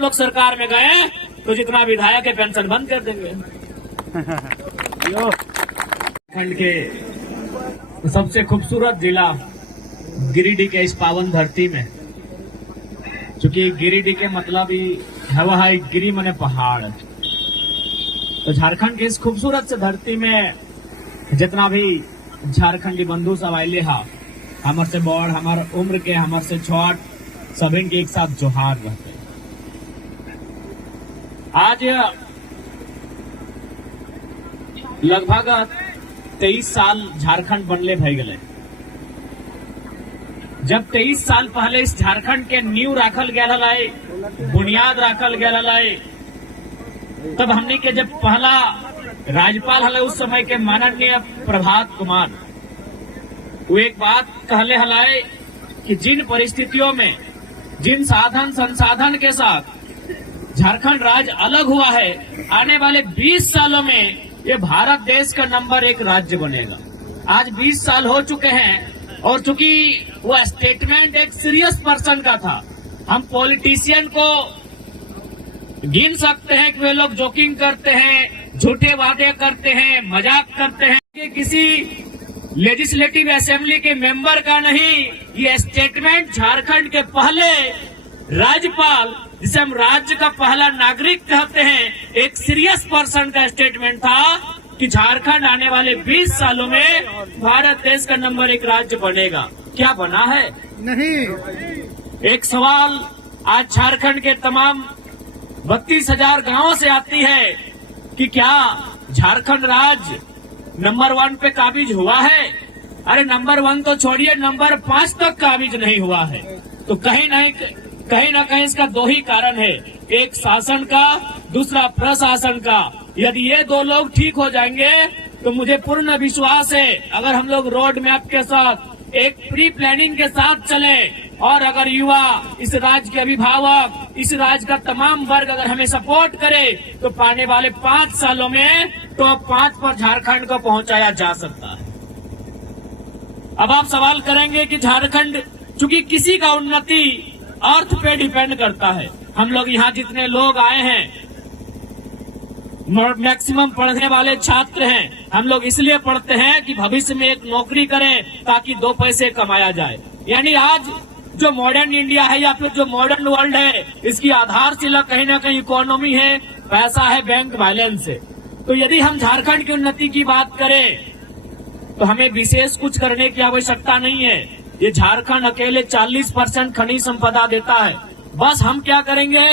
हम लोग सरकार में गए तो जितना विधायक है पेंशन बंद कर देंगे। खंड के सबसे खूबसूरत जिला गिरिडीह के इस पावन धरती में, चूंकि गिरिडीह के मतलब ही हवा है गिरी मने पहाड़, तो झारखंड की इस खूबसूरत से धरती में जितना भी झारखंडी बंधु सब आये हा, हमार से बड़, हमार उम्र के, हमार से छोट, सभी के एक साथ जोहार रहते। आज लगभग 23 साल झारखंड बनले भय गए। जब 23 साल पहले इस झारखंड के नींव राखल गया लाए, बुनियाद राखल गया लाए, तब हमने के जब पहला राज्यपाल हले उस समय के माननीय प्रभात कुमार, वो एक बात कहले हलाए कि जिन परिस्थितियों में, जिन साधन संसाधन के साथ झारखंड राज्य अलग हुआ है, आने वाले 20 सालों में ये भारत देश का नंबर 1 राज्य बनेगा। आज 20 साल हो चुके हैं और चूंकि वो स्टेटमेंट एक सीरियस पर्सन का था, हम पॉलिटिशियन को गिन सकते हैं कि वे लोग जोकिंग करते हैं, झूठे वादे करते हैं, मजाक करते हैं, कि किसी लेजिस्लेटिव असेंबली के मेंबर का नहीं, ये स्टेटमेंट झारखंड के पहले राज्यपाल, जिसे हम राज्य का पहला नागरिक कहते हैं, एक सीरियस पर्सन का स्टेटमेंट था कि झारखंड आने वाले 20 सालों में भारत देश का नंबर 1 राज्य बनेगा। क्या बना है? नहीं। एक सवाल आज झारखंड के तमाम 32,000 गांवों से आती है कि क्या झारखंड राज्य नंबर 1 पे काबिज हुआ है? अरे नंबर 1 तो छोड़िए, नंबर 5 तक काबिज नहीं हुआ है। तो कहीं ना कहीं इसका 2 ही कारण है, एक शासन का, दूसरा प्रशासन का। यदि ये 2 लोग ठीक हो जाएंगे तो मुझे पूर्ण विश्वास है, अगर हम लोग रोड मैप के साथ एक प्री प्लानिंग के साथ चले और अगर युवा, इस राज्य के अभिभावक, इस राज्य का तमाम वर्ग अगर हमें सपोर्ट करे तो आने वाले 5 सालों में टॉप 5 पर झारखंड को पहुंचाया जा सकता है। अब आप सवाल करेंगे कि झारखंड, चूंकि किसी का उन्नति अर्थ पे डिपेंड करता है, हम लोग यहाँ जितने लोग आए हैं मैक्सिमम पढ़ने वाले छात्र हैं, हम लोग इसलिए पढ़ते हैं कि भविष्य में एक नौकरी करें ताकि 2 पैसे कमाया जाए। यानी आज जो मॉडर्न इंडिया है या फिर जो मॉडर्न वर्ल्ड है, इसकी आधारशिला कहीं ना कहीं इकोनॉमी है, पैसा है, बैंक बैलेंस है। तो यदि हम झारखंड की उन्नति की बात करें तो हमें विशेष कुछ करने की आवश्यकता नहीं है। ये झारखंड अकेले 40% खनिज संपदा देता है। बस हम क्या करेंगे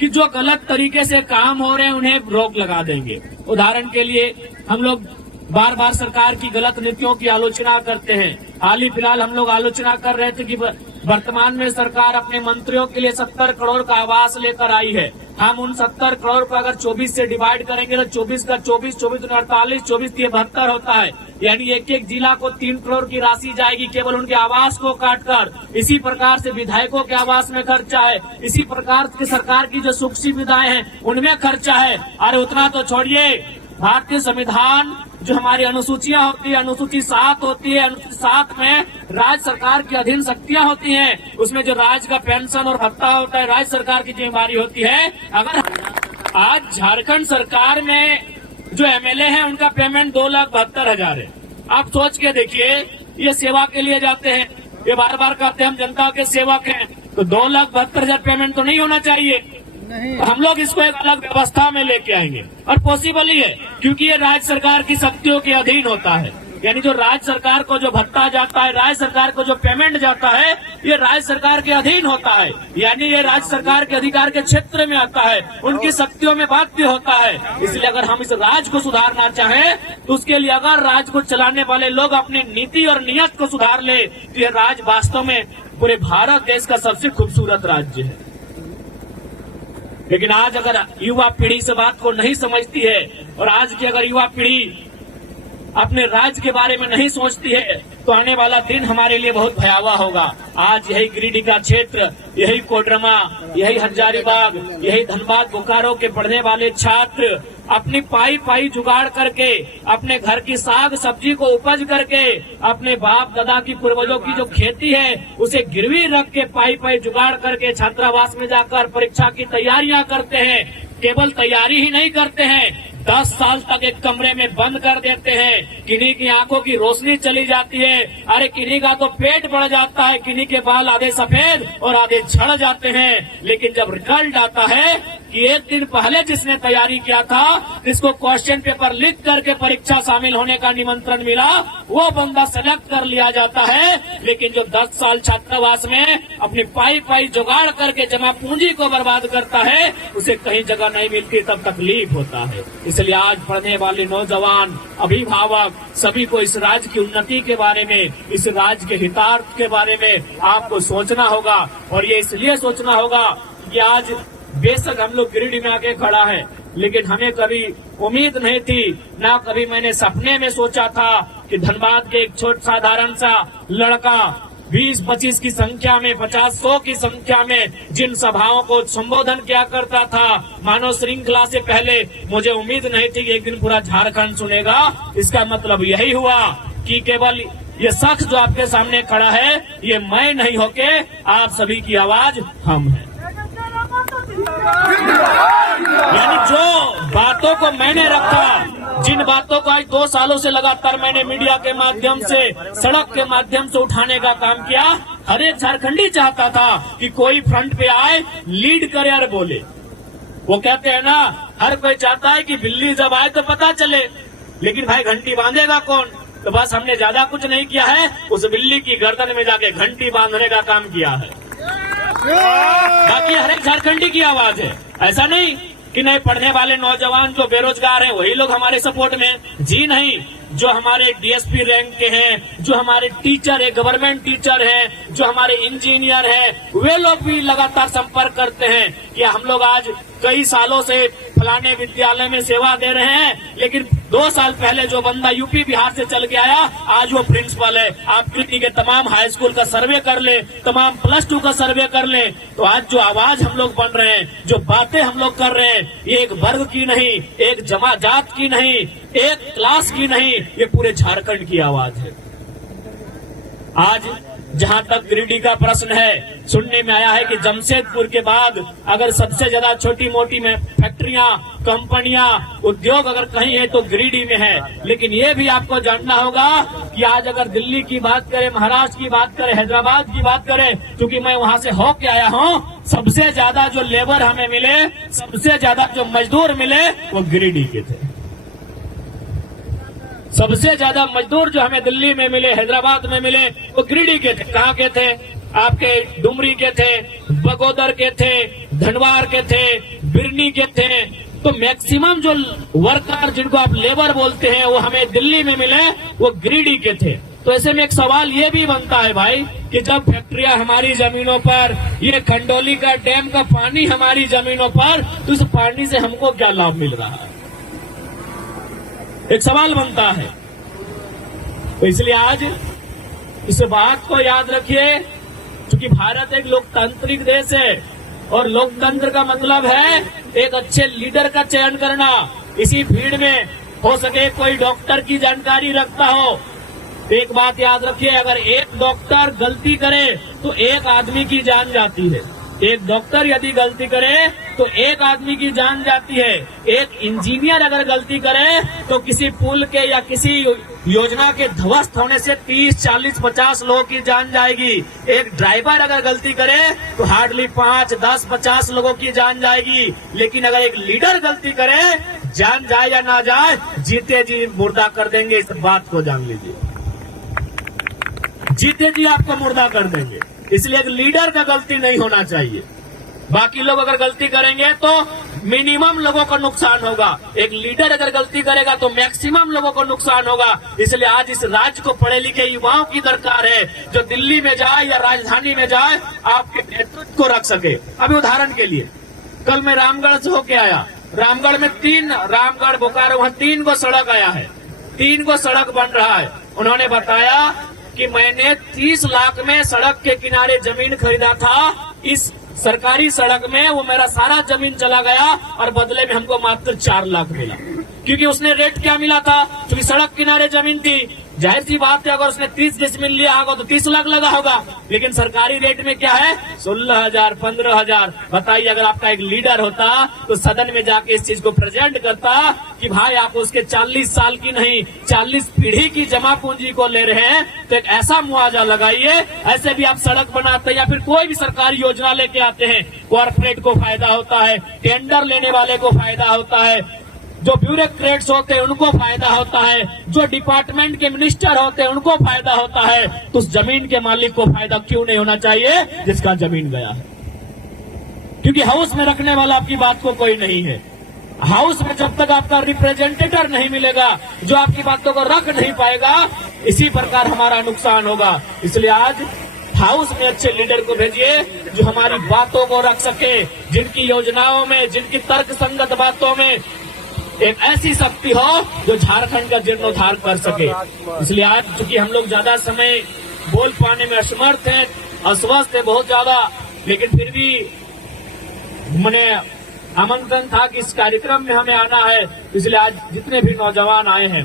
कि जो गलत तरीके से काम हो रहे हैं उन्हें रोक लगा देंगे। उदाहरण के लिए हम लोग बार बार सरकार की गलत नीतियों की आलोचना करते हैं। हाल ही फिलहाल हम लोग आलोचना कर रहे थे कि वर्तमान में सरकार अपने मंत्रियों के लिए 70 करोड़ का आवास लेकर आई है। हम उन 70 करोड़ को अगर 24 से डिवाइड करेंगे तो 24 का 24, 24 48, 24 72 होता है। यानी एक जिला को 3 करोड़ की राशि जाएगी केवल उनके आवास को काटकर। इसी प्रकार से विधायकों के आवास में खर्चा है, इसी प्रकार की सरकार की जो सुख सुविधाएं हैं उनमें खर्चा है। अरे उतना तो छोड़िए, भारतीय संविधान जो हमारी अनुसूचियां होती है, अनुसूची 7 होती है, अनुसूची 7 में राज्य सरकार की अधीन शक्तियां होती हैं, उसमें जो राज्य का पेंशन और भत्ता होता है राज्य सरकार की जिम्मेदारी होती है। अगर आज झारखंड सरकार में जो एमएलए हैं उनका पेमेंट 2,72,000 है। आप सोच के देखिए, ये सेवा के लिए जाते हैं, ये बार बार कहते हैं हम जनता के सेवक हैं, तो 2,72,000 पेमेंट तो नहीं होना चाहिए। तो हम लोग इसको एक अलग व्यवस्था में लेके आएंगे और पॉसिबल ही है, क्योंकि ये राज्य सरकार की शक्तियों के अधीन होता है। यानी जो राज्य सरकार को जो भत्ता जाता है, राज्य सरकार को जो पेमेंट जाता है, ये राज्य सरकार के अधीन होता है। यानी ये राज्य सरकार के अधिकार के क्षेत्र में आता है, उनकी शक्तियों में बाध्य होता है। इसलिए अगर हम इस राज्य को सुधारना चाहें तो उसके लिए अगर राज्य को चलाने वाले लोग अपनी नीति और नियत को सुधार ले तो ये राज्य वास्तव में पूरे भारत देश का सबसे खूबसूरत राज्य है। लेकिन आज अगर युवा पीढ़ी इस बात को नहीं समझती है और आज की अगर युवा पीढ़ी अपने राज्य के बारे में नहीं सोचती है तो आने वाला दिन हमारे लिए बहुत भयावह होगा। आज यही गिरिडीह का क्षेत्र, यही कोडरमा, यही हजारीबाग, यही धनबाद, बोकारो के पढ़ने वाले छात्र अपनी पाई जुगाड़ करके, अपने घर की साग सब्जी को उपज करके, अपने बाप दादा की पूर्वजों की जो खेती है उसे गिरवी रख के पाई जुगाड़ करके छात्रावास में जाकर परीक्षा की तैयारियां करते हैं। केवल तैयारी ही नहीं करते हैं, 10 साल तक एक कमरे में बंद कर देते हैं। किन्हीं की आंखों की रोशनी चली जाती है, अरे किन्हीं का तो पेट बढ़ जाता है, किन्हीं के बाल आधे सफेद और आधे झड़ जाते हैं। लेकिन जब रिजल्ट आता है कि एक दिन पहले जिसने तैयारी किया था, जिसको क्वेश्चन पेपर लिख करके परीक्षा शामिल होने का निमंत्रण मिला, वो बंदा सेलेक्ट कर लिया जाता है। लेकिन जो 10 साल छात्रावास में अपनी पाई जुगाड़ करके जमा पूंजी को बर्बाद करता है, उसे कहीं जगह नहीं मिलती, तब तकलीफ होता है। इसलिए आज पढ़ने वाले नौजवान, अभिभावक सभी को इस राज्य की उन्नति के बारे में, इस राज्य के हितार्थ के बारे में आपको सोचना होगा। और ये इसलिए सोचना होगा कि आज बेशक हम लोग गिरिडीह में आके खड़ा है, लेकिन हमें कभी उम्मीद नहीं थी, ना कभी मैंने सपने में सोचा था कि धनबाद के एक छोटा साधारण सा लड़का 20-25 की संख्या में, 50-100 की संख्या में जिन सभाओं को संबोधन किया करता था, मानव श्रृंखला से पहले मुझे उम्मीद नहीं थी कि एक दिन पूरा झारखंड सुनेगा। इसका मतलब यही हुआ कि केवल ये शख्स जो आपके सामने खड़ा है, ये मैं नहीं होके आप सभी की आवाज हम है। यानी जो बातों को मैंने रखा, जिन बातों को आज 2 सालों से लगातार मैंने मीडिया के माध्यम से, सड़क के माध्यम से उठाने का काम किया, हर एक झारखंडी चाहता था कि कोई फ्रंट पे आए, लीड करे और बोले। वो कहते हैं ना, हर कोई चाहता है कि बिल्ली जब आए तो पता चले, लेकिन भाई घंटी बांधेगा कौन? तो बस हमने ज्यादा कुछ नहीं किया है, उस बिल्ली की गर्दन में जाके घंटी बांधने का काम किया है। बाकी हर एक झारखंडी की आवाज है। ऐसा नहीं कि नहीं पढ़ने वाले नौजवान जो बेरोजगार हैं वही लोग हमारे सपोर्ट में, जी नहीं। जो हमारे डीएसपी रैंक के हैं, जो हमारे टीचर है, गवर्नमेंट टीचर हैं, जो हमारे इंजीनियर हैं, वे लोग भी लगातार संपर्क करते हैं कि हम लोग आज कई सालों से फलाने विद्यालय में सेवा दे रहे हैं, लेकिन 2 साल पहले जो बंदा यूपी बिहार से चल के आया, आज वो प्रिंसिपल है। आप गिरिडीह के तमाम हाई स्कूल का सर्वे कर ले, तमाम +2 का सर्वे कर ले, तो आज जो आवाज हम लोग बन रहे हैं, जो बातें हम लोग कर रहे हैं, ये एक वर्ग की नहीं, एक जात की नहीं, एक क्लास की नहीं, ये पूरे झारखंड की आवाज है। आज जहां तक गिरिडीह का प्रश्न है, सुनने में आया है कि जमशेदपुर के बाद अगर सबसे ज्यादा छोटी मोटी में फैक्ट्रियां, कंपनियां, उद्योग अगर कहीं है तो गिरिडीह में है। लेकिन ये भी आपको जानना होगा कि आज अगर दिल्ली की बात करें, महाराष्ट्र की बात करें, हैदराबाद की बात करें, क्योंकि मैं वहां से होके आया हूं, सबसे ज्यादा जो लेबर हमें मिले, सबसे ज्यादा जो मजदूर मिले, वो गिरिडीह के थे। सबसे ज्यादा मजदूर जो हमें दिल्ली में मिले, हैदराबाद में मिले, वो गिरिडीह के थे। कहाँ के थे? आपके डुमरी के थे, बगोदर के थे, धनवार के थे, बिरनी के थे। तो मैक्सिमम जो वर्कर जिनको आप लेबर बोलते हैं, वो हमें दिल्ली में मिले, वो गिरिडीह के थे। तो ऐसे में एक सवाल ये भी बनता है भाई कि जब फैक्ट्रियां हमारी जमीनों पर, ये खंडोली का डैम का पानी हमारी जमीनों पर, तो इस पानी से हमको क्या लाभ मिल रहा है? एक सवाल बनता है। तो इसलिए आज इस बात को याद रखिए, क्योंकि भारत एक लोकतांत्रिक देश है और लोकतंत्र का मतलब है एक अच्छे लीडर का चयन करना। इसी भीड़ में हो सके कोई डॉक्टर की जानकारी रखता हो, तो एक बात याद रखिए, अगर एक डॉक्टर गलती करे तो एक आदमी की जान जाती है। एक डॉक्टर यदि गलती करे तो एक आदमी की जान जाती है। एक इंजीनियर अगर गलती करे तो किसी पुल के या किसी योजना के ध्वस्त होने से 30, 40, 50 लोगों की जान जाएगी। एक ड्राइवर अगर गलती करे तो हार्डली 5, 10, 50 लोगों की जान जाएगी। लेकिन अगर एक लीडर गलती करे, जान जाए या ना जाए, जीते जी मुर्दा कर देंगे। इस बात को जान लीजिए, जीते जी आपको मुर्दा कर देंगे। इसलिए एक लीडर का गलती नहीं होना चाहिए। बाकी लोग अगर गलती करेंगे तो मिनिमम लोगों को नुकसान होगा, एक लीडर अगर गलती करेगा तो मैक्सिमम लोगों को नुकसान होगा। इसलिए आज इस राज्य को पढ़े लिखे युवाओं की दरकार है, जो दिल्ली में जाए या राजधानी में जाए, आपके नेतृत्व को रख सके। अभी उदाहरण के लिए, कल मैं रामगढ़ से होके आया। रामगढ़ में रामगढ़ बोकारो, वहां 3 को सड़क आया है, 3 को सड़क बन रहा है। उन्होंने बताया कि मैंने 30 लाख में सड़क के किनारे जमीन खरीदा था, इस सरकारी सड़क में वो मेरा सारा जमीन चला गया और बदले में हमको मात्र 4 लाख मिला। क्योंकि उसने रेट क्या मिला था, क्योंकि सड़क किनारे जमीन थी, जाहिर सी बात है अगर उसने 30 डिसमिल लिया होगा तो 30 लाख लगा होगा। लेकिन सरकारी रेट में क्या है, 16,000, 15,000। बताइए, अगर आपका एक लीडर होता तो सदन में जाके इस चीज को प्रेजेंट करता कि भाई आप उसके 40 साल की नहीं 40 पीढ़ी की जमा पूंजी को ले रहे हैं, तो एक ऐसा मुआवजा लगाइए। ऐसे भी आप सड़क बनाते हैं या फिर कोई भी सरकारी योजना लेके आते हैं, कॉर्पोरेट को फायदा होता है, टेंडर लेने वाले को फायदा होता है, जो ब्यूरोक्रेट्स होते हैं उनको फायदा होता है, जो डिपार्टमेंट के मिनिस्टर होते हैं उनको फायदा होता है। तो उस जमीन के मालिक को फायदा क्यों नहीं होना चाहिए जिसका जमीन गया है? क्योंकि हाउस में रखने वाला आपकी बात को कोई नहीं है। हाउस में जब तक आपका रिप्रेजेंटेटिव नहीं मिलेगा जो आपकी बातों को रख नहीं पाएगा, इसी प्रकार हमारा नुकसान होगा। इसलिए आज हाउस में अच्छे लीडर को भेजिए जो हमारी बातों को रख सके, जिनकी योजनाओं में, जिनकी तर्क संगत बातों में एक ऐसी शक्ति हो जो झारखंड का जीर्णोद्धार कर सके। इसलिए आज चूंकि हम लोग ज्यादा समय बोल पाने में असमर्थ हैं, अस्वस्थ है बहुत ज्यादा, लेकिन फिर भी मैंने आमंत्रण था कि इस कार्यक्रम में हमें आना है, इसलिए आज जितने भी नौजवान आए हैं,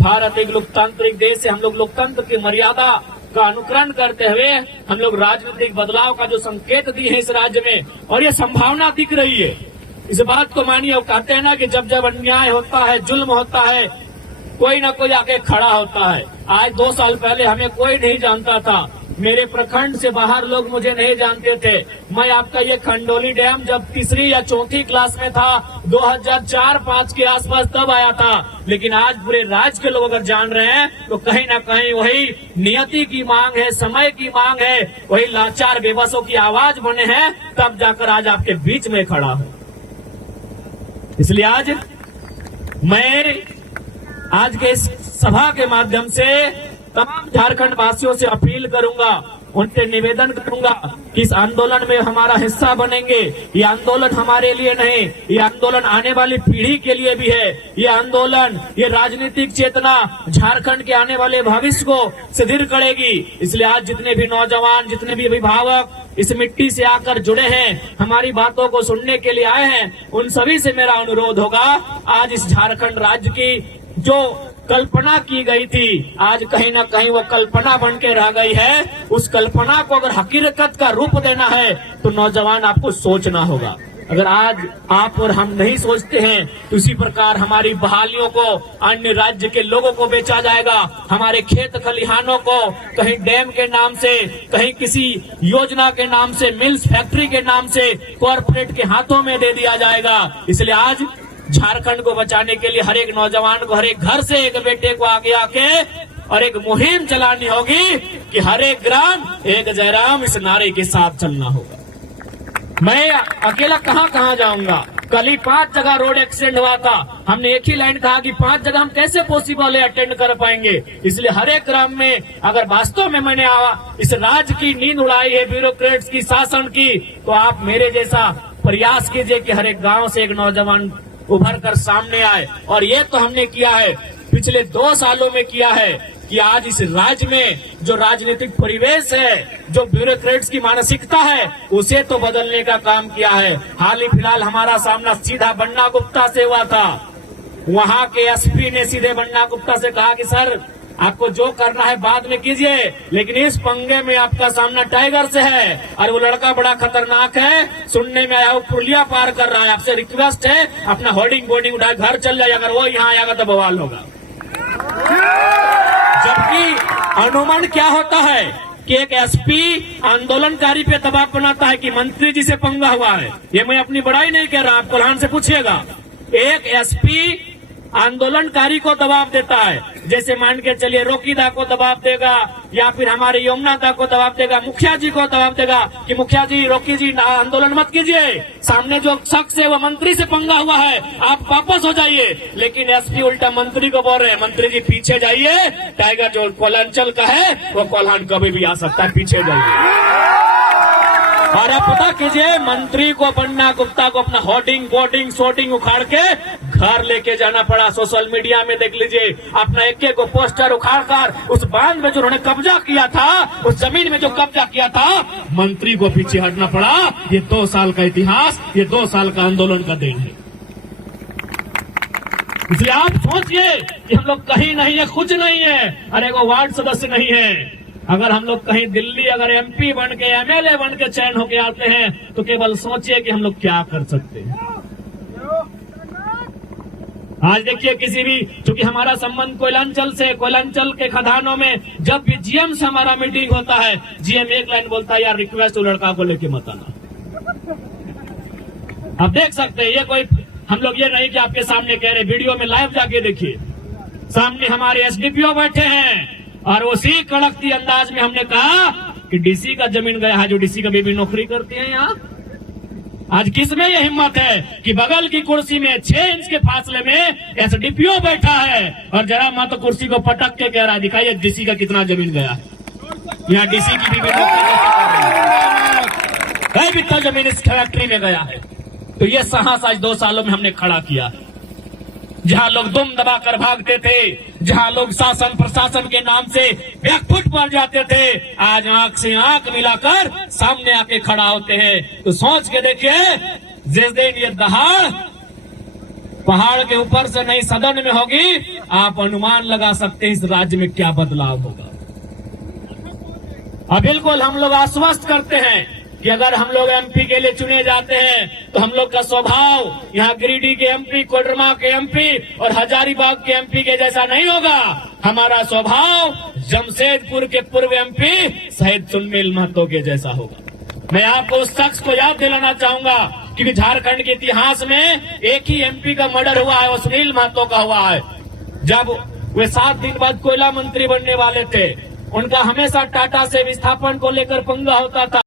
भारत एक लोकतांत्रिक देश है, हम लोग लोकतंत्र की मर्यादा का अनुकरण करते हुए हम लोग राजनीतिक बदलाव का जो संकेत दिए हैं इस राज्य में, और ये संभावना दिख रही है। इस बात को मानिए, और कहते हैं ना कि जब जब अन्याय होता है, जुल्म होता है, कोई ना कोई आके खड़ा होता है। आज 2 साल पहले हमें कोई नहीं जानता था, मेरे प्रखंड से बाहर लोग मुझे नहीं जानते थे। मैं आपका ये खंडोली डैम जब 3री या 4थी क्लास में था, 2004-5 के आसपास तब आया था। लेकिन आज पूरे राज्य के लोग अगर जान रहे हैं तो कहीं ना कहीं वही नियति की मांग है, समय की मांग है, वही लाचार बेबसों की आवाज बने हैं, तब जाकर आज आपके बीच में खड़ा हूं। इसलिए आज मैं आज के इस सभा के माध्यम से तमाम झारखंड वासियों से अपील करूंगा, उनसे निवेदन करूंगा कि इस आंदोलन में हमारा हिस्सा बनेंगे। ये आंदोलन हमारे लिए नहीं, ये आंदोलन आने वाली पीढ़ी के लिए भी है। ये आंदोलन, ये राजनीतिक चेतना झारखंड के आने वाले भविष्य को सुदृढ़ करेगी। इसलिए आज जितने भी नौजवान, जितने भी अभिभावक इस मिट्टी से आकर जुड़े हैं, हमारी बातों को सुनने के लिए आए हैं, उन सभी से मेरा अनुरोध होगा, आज इस झारखंड राज्य की जो कल्पना की गई थी, आज कहीं ना कहीं वो कल्पना बन के रह गई है। उस कल्पना को अगर हकीकत का रूप देना है तो नौजवान आपको सोचना होगा। अगर आज आप और हम नहीं सोचते हैं तो इसी प्रकार हमारी बहालियों को अन्य राज्य के लोगों को बेचा जाएगा, हमारे खेत खलिहानों को कहीं डैम के नाम से, कहीं किसी योजना के नाम से, मिल्स फैक्ट्री के नाम से कॉर्पोरेट के हाथों में दे दिया जाएगा। इसलिए आज झारखंड को बचाने के लिए हर एक नौजवान को, हर एक घर से एक बेटे को आगे आके और एक मुहिम चलानी होगी कि हर एक ग्राम एक जयराम, इस नारे के साथ चलना होगा। मैं अकेला कहाँ जाऊंगा? कल ही 5 जगह रोड एक्सीडेंट हुआ था, हमने एक ही लाइन कहा कि 5 जगह हम कैसे पॉसिबल है अटेंड कर पाएंगे। इसलिए हर एक ग्राम में अगर वास्तव में मैंने इस राज्य की नींद उड़ाई है ब्यूरोक्रेट्स की, शासन की, तो आप मेरे जैसा प्रयास कीजिए कि हर एक गाँव से एक नौजवान उभर कर सामने आए। और ये तो हमने किया है, पिछले 2 सालों में किया है कि आज इस राज्य में जो राजनीतिक परिवेश है, जो ब्यूरोक्रेट्स की मानसिकता है, उसे तो बदलने का काम किया है। हाल ही फिलहाल हमारा सामना सीधा बन्ना गुप्ता से हुआ था। वहां के एसपी ने सीधे बन्ना गुप्ता से कहा कि सर आपको जो करना है बाद में कीजिए, लेकिन इस पंगे में आपका सामना टाइगर से है और वो लड़का बड़ा खतरनाक है, सुनने में आया वो पुलिया पार कर रहा है, आपसे रिक्वेस्ट है अपना होर्डिंग बोर्डिंग उठा घर चल जाए, अगर वो यहाँ आएगा तो बवाल होगा। जबकि अनुमान क्या होता है कि एक एसपी आंदोलनकारी पे दबाव बनाता है कि मंत्री जी से पंगा हुआ है। ये मैं अपनी बड़ाई नहीं कह रहा, आप कोल्हान से पूछिएगा। एक एसपी आंदोलनकारी को दबाव देता है, जैसे मान के चलिए रोकीदा को दबाव देगा या फिर हमारे यमुना दा को दबाव देगा, मुखिया जी को दबाव देगा कि मुखिया जी, रोकी जी, आंदोलन मत कीजिए, सामने जो शख्स है वो मंत्री से पंगा हुआ है, आप वापस हो जाइए। लेकिन एसपी उल्टा मंत्री को बोल रहे हैं, मंत्री जी पीछे जाइए, टाइगर जो कोलांचल का है वो कोल्हान कभी भी आ सकता है, पीछे जाइए। और अब पता कीजिए, मंत्री को पन्ना गुप्ता को अपना होर्डिंग बोर्डिंग शोर्डिंग उखाड़ के घर लेके जाना पड़ा। सोशल मीडिया में देख लीजिए, अपना एक एक पोस्टर उखाड़ कर उस बांध में जो उन्होंने कब्जा किया था, उस जमीन में जो कब्जा किया था, मंत्री को पीछे हटना पड़ा। ये 2 साल का इतिहास, ये 2 साल का आंदोलन का देन है। इसलिए आप सोचिए कि हम लोग कहीं नहीं है, कुछ नहीं है, अरे वो वार्ड सदस्य नहीं है। अगर हम लोग कहीं दिल्ली अगर एमपी बन के एमएलए बन के चयन होके आते हैं तो केवल सोचिए कि हम लोग क्या कर सकते हैं। आज देखिए, किसी भी, चूंकि हमारा संबंध कोयलांचल से, कोयलांचल के खदानों में जब भी जीएम से हमारा मीटिंग होता है, जीएम एक लाइन बोलता है, यार रिक्वेस्ट लड़का को लेके मत आना। आप देख सकते हैं, ये कोई हम लोग ये नहीं कि आपके सामने कह रहे, वीडियो में लाइव जाके देखिए, सामने हमारे एसडीपीओ बैठे हैं और उसी कड़कती अंदाज में हमने कहा कि डीसी का जमीन गया है, जो डीसी का बेबी नौकरी करती है यहाँ। आज किसमें ये हिम्मत है कि बगल की कुर्सी में 6 इंच के फासले में एसडीपीओ बैठा है और जरा मत कुर्सी को पटक के कह रहा है, दिखाइए डीसी का कितना जमीन गया है, यहाँ डीसी की बीबी नौकरी कितना जमीन इस फैक्ट्री में गया है। तो ये साहस आज 2 सालों में हमने खड़ा किया। जहां लोग दुम दबाकर भागते थे, जहां लोग शासन प्रशासन के नाम से बैकफुट पर जाते थे, आज आंख से आंख मिलाकर सामने आके खड़ा होते हैं। तो सोच के देखिए, जिस दिन ये दहाड़ पहाड़ के ऊपर से नहीं सदन में होगी, आप अनुमान लगा सकते हैं इस राज्य में क्या बदलाव होगा। अब बिल्कुल हम लोग आश्वस्त करते हैं कि अगर हम लोग एमपी के लिए चुने जाते हैं तो हम लोग का स्वभाव यहाँ गिरिडीह के एमपी, कोडरमा के एमपी और हजारीबाग के एमपी के जैसा नहीं होगा। हमारा स्वभाव जमशेदपुर के पूर्व एमपी शहीद सुनील महतो के जैसा होगा। मैं आपको उस शख्स को याद दिलाना चाहूंगा कि झारखंड के इतिहास में एक ही एमपी का मर्डर हुआ है, वो सुनील महतो का हुआ है। जब वे 7 दिन बाद कोयला मंत्री बनने वाले थे, उनका हमेशा टाटा से विस्थापन को लेकर पंगा होता था।